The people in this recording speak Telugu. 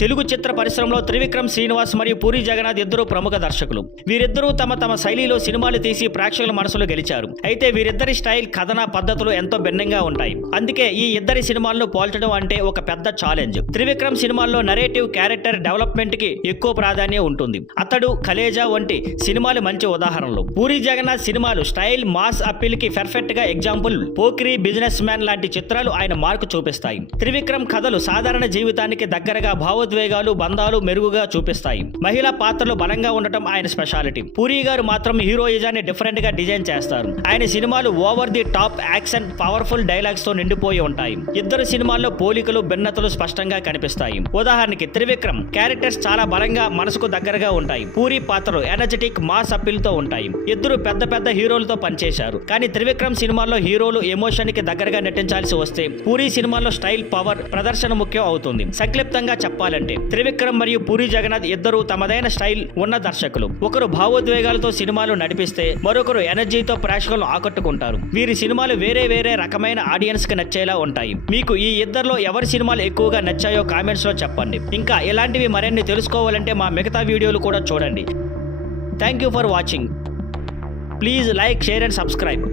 తెలుగు చిత్ర పరిశ్రమలో త్రివిక్రమ్ శ్రీనివాస్ మరియు పూరి జగన్నాథ్ ఇద్దరు ప్రముఖ దర్శకులు. వీరిద్దరూ తమ శైలిలో సినిమాలు తీసి ప్రేక్షకుల మనసులో గెలిచారు. అయితే వీరిద్దరి స్టైల్, కథన పద్ధతులు ఎంతో భిన్నంగా ఉంటాయి. అందుకే ఈ ఇద్దరి సినిమాలను పోల్చడం అంటే ఒక పెద్ద ఛాలెంజ్. త్రివిక్రమ్ సినిమాల్లో నరేటివ్, క్యారెక్టర్ డెవలప్మెంట్ కి ఎక్కువ ప్రాధాన్యం ఉంటుంది. అతడు, కలేజా వంటి సినిమాలు మంచి ఉదాహరణలు. పూరి జగన్నాథ్ సినిమాలు స్టైల్, మాస్ అప్పీల్ కి పర్ఫెక్ట్ గా ఎగ్జాంపుల్. పోక్రీ, బిజినెస్ మ్యాన్ లాంటి చిత్రాలు ఆయన మార్కు చూపిస్తాయి. త్రివిక్రమ్ కథలు సాధారణ జీవితానికి దగ్గరగా, భావోద్వేగాలు, బంధాలు మెరుగుగా చూపిస్తాయి. మహిళా పాత్రలు బలంగా ఉండటం ఆయన స్పెషాలిటీ. పూరి గారు మాత్రం హీరోయిజాన్ని డిఫరెంట్ గా డిజైన్ చేస్తారు. ఆయన సినిమాలు over the top action, powerful dialogues తో నిండిపోయి ఉంటాయి. ఇద్దరు సినిమాల్లో పోలికలు, భిన్నతలు స్పష్టంగా కనిపిస్తాయి. ఉదాహరణకి త్రివిక్రమ్ క్యారెక్టర్స్ చాలా బలంగా, మనసుకు దగ్గరగా ఉంటాయి. పూరి పాత్రలు ఎనర్జెటిక్, మాస్ అప్పీల్ తో ఉంటాయి. ఇద్దరు పెద్ద హీరోలతో పనిచేశారు. కానీ త్రివిక్రమ్ సినిమాల్లో హీరోలు ఎమోషన్ కి దగ్గరగా నటించాల్సి వస్తే పూరి సినిమాల్లో స్టైల్, పవర్, ప్రదర్శన ముఖ్యం అవుతుంది. సంక్షిప్తంగా చెప్పాలంటే త్రివిక్రమ్ మరియు పూరి జగన్నాథ్ ఇద్దరు తమదైన స్టైల్ ఉన్న దర్శకులు. ఒకరు భావోద్వేగాలతో సినిమాలు నడిపిస్తే మరొకరు ఎనర్జీతో ప్రేక్షకులను ఆకట్టుకుంటారు. వీరి సినిమాలు వేరే రకమైన ఆడియన్స్ కి నచ్చేలా ఉంటాయి. మీకు ఈ ఇద్దరిలో ఎవరి సినిమాలు ఎక్కువగా నచ్చాయో కామెంట్స్ లో చెప్పండి. ఇంకా ఇలాంటివి మరిన్ని తెలుసుకోవాలంటే మా మిగతా వీడియోలు కూడా చూడండి. Thank you for watching. Please like, share and subscribe.